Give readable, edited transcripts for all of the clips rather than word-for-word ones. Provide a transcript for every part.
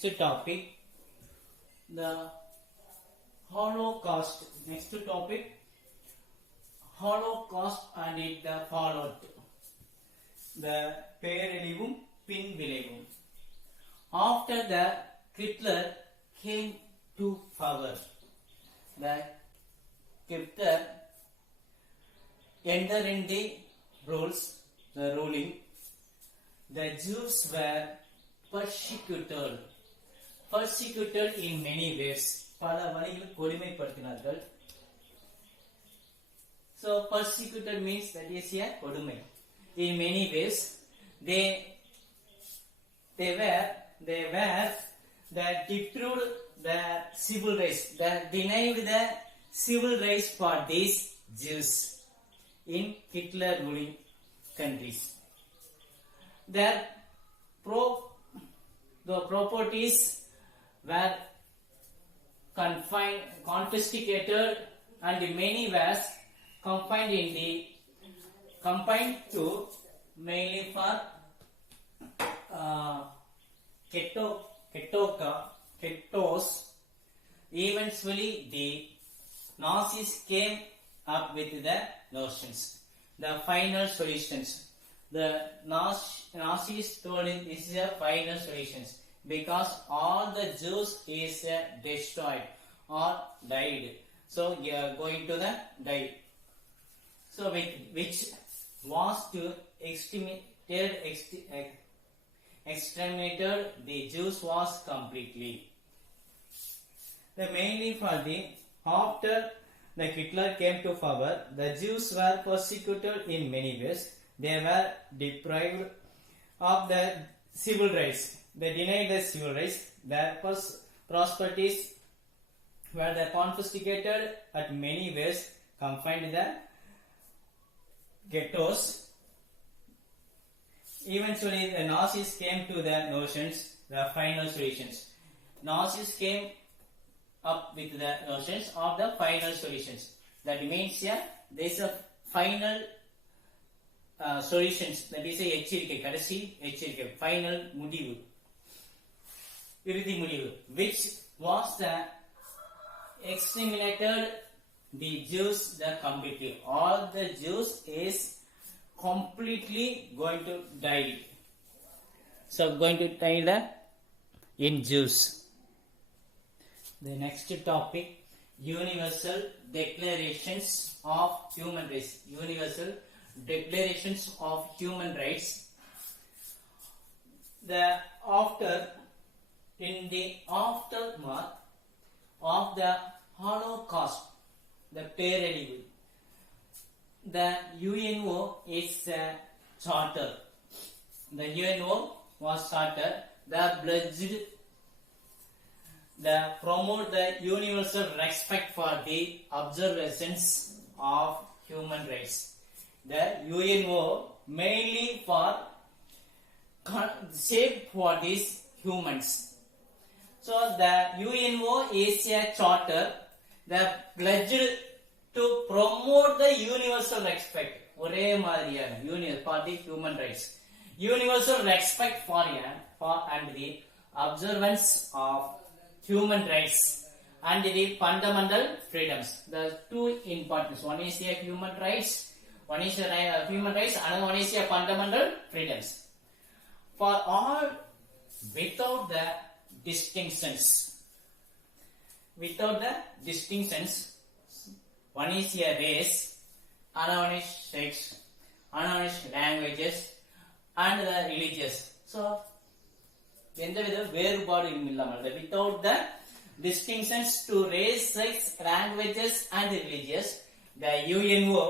Next topic, the Holocaust. Next topic, Holocaust and the fallout. The பேரழிவும் பின்விளைவும். After the Hitler came to power, the Hitler entered in the ruling. The Jews were persecuted in many ways. பல வழிகளில் கொடுமைப்படுத்தினார்கள். So persecuted means that is a கொடுமை. In many ways, they were that deprived the civil rights, that denied the civil rights for these Jews in Hitler ruling countries. Their the properties were confiscated, and many were confined to mainly for ghettos. Eventually, the Nazis came up with the notions, the final solutions. The Nazis told him this is a final solutions because all the Jews is destroyed or died. So you are going to the die. So which was to exterminated the Jews was completely. The mainly for the after the Hitler came to power, the Jews were persecuted in many ways. They were deprived of the civil rights. They denied the civil rights. Their prosperities were confiscated at many ways, confined in the ghettos. Eventually, the Nazis came to the notions, the final solutions. Nazis came up with the notions of the final solutions. That means there is a final solutions. That is a எச்சரிக்கை, கடைசி எச்சரிக்கை, final முடிவு, இறுதி முடிவு, which was the exterminated the Jews the completely. All the Jews is completely going to die. So going to die in Jews. The next topic, Universal Declarations of Human Rights. Universal Declarations of Human Rights. In the aftermath of the Holocaust, the பேரழிவு, the UNO is a charter. The UNO was charter. The pledged promote the universal respect for the observations of human rights. The UNO mainly for shape for these humans. So the UNO is a charter that pledged to promote the universal respect. ஒரே மாதிரியான for the human rights. Universal respect for and the observance of human rights and the fundamental freedoms. The two importance. One is the human rights. One is human rights. Another one is the fundamental freedoms. For all, without the distinctions. Without the distinctions, one is a race, another one is sex, another one is languages, and the religious. So, without the distinctions to race, sex, languages, and religious, the UNO,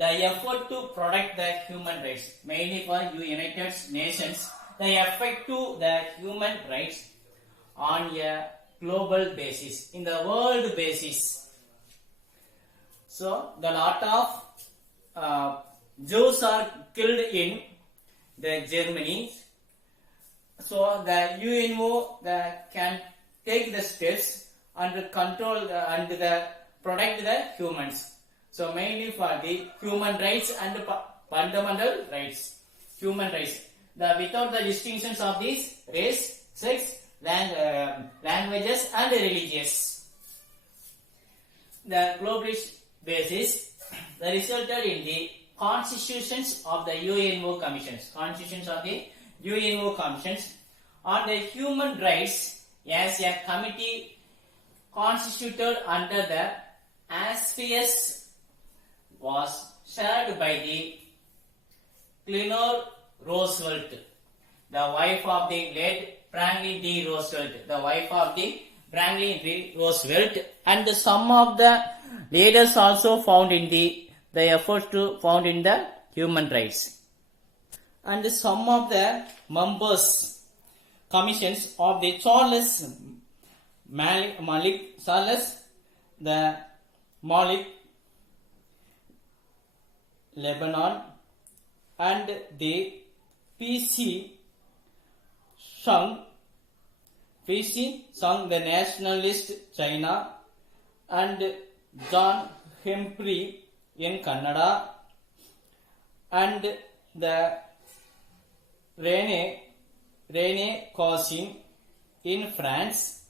the effort to protect the human rights, mainly for United Nations, the effect to the human rights on a global basis, in the world basis. So, the lot of Jews are killed in the Germany. So, the UNO can take the steps and control and protect the humans. So, mainly for the human rights and fundamental rights. Human rights. Without the distinctions of these race, sex, languages and religions. The globalist basis that resulted in the constitutions of the UNO commissions, constitutions of the UNO commissions on the human rights as a committee constituted under the auspices was chaired by the Eleanor Roosevelt, the wife of the late Franklin D. Roosevelt, and some of the leaders also found in the efforts to found in the human rights. And some of the members commissions of the Charles Malik, Lebanon, and the P.C. Chung, the nationalist China, and John Humphrey in Canada, and the René Cassin in France.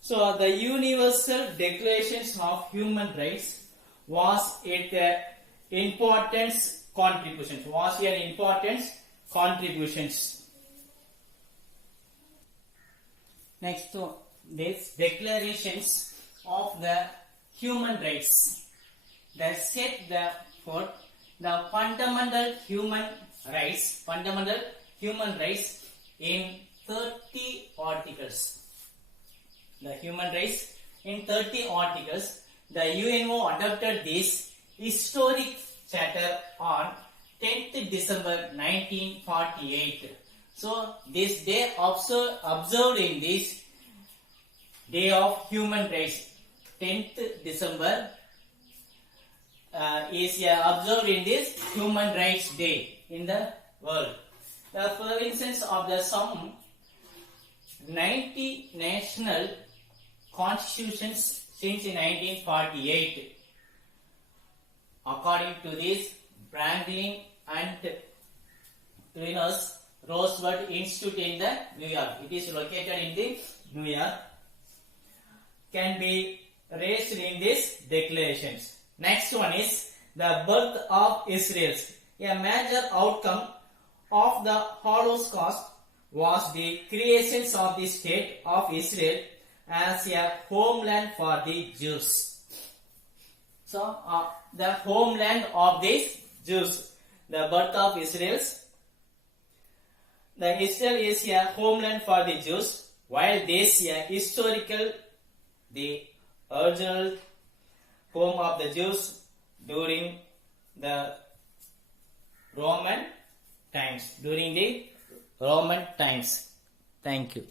So the Universal Declarations of Human Rights was an important contributions. Next to these declarations of the human rights that set forth the fundamental human rights in 30 articles. The human rights in 30 articles. The UNO adopted this historic charter on 10th December 1948. So this day observed in this Day of Human Rights, 10th December is observed in this Human Rights Day in the world. The provisions of the some 90 national constitutions since 1948. According to this, Franklin and Eleanor Roosevelt Institute in the New York, it is located in the New York, can be raised in these declarations. Next one is the birth of Israel. A major outcome of the Holocaust was the creation of the state of Israel as a homeland for the Jews. So, the homeland of these Jews, the birth of Israel. The Israel is a homeland for the Jews, while this historical, the original home of the Jews during the Roman times. Thank you.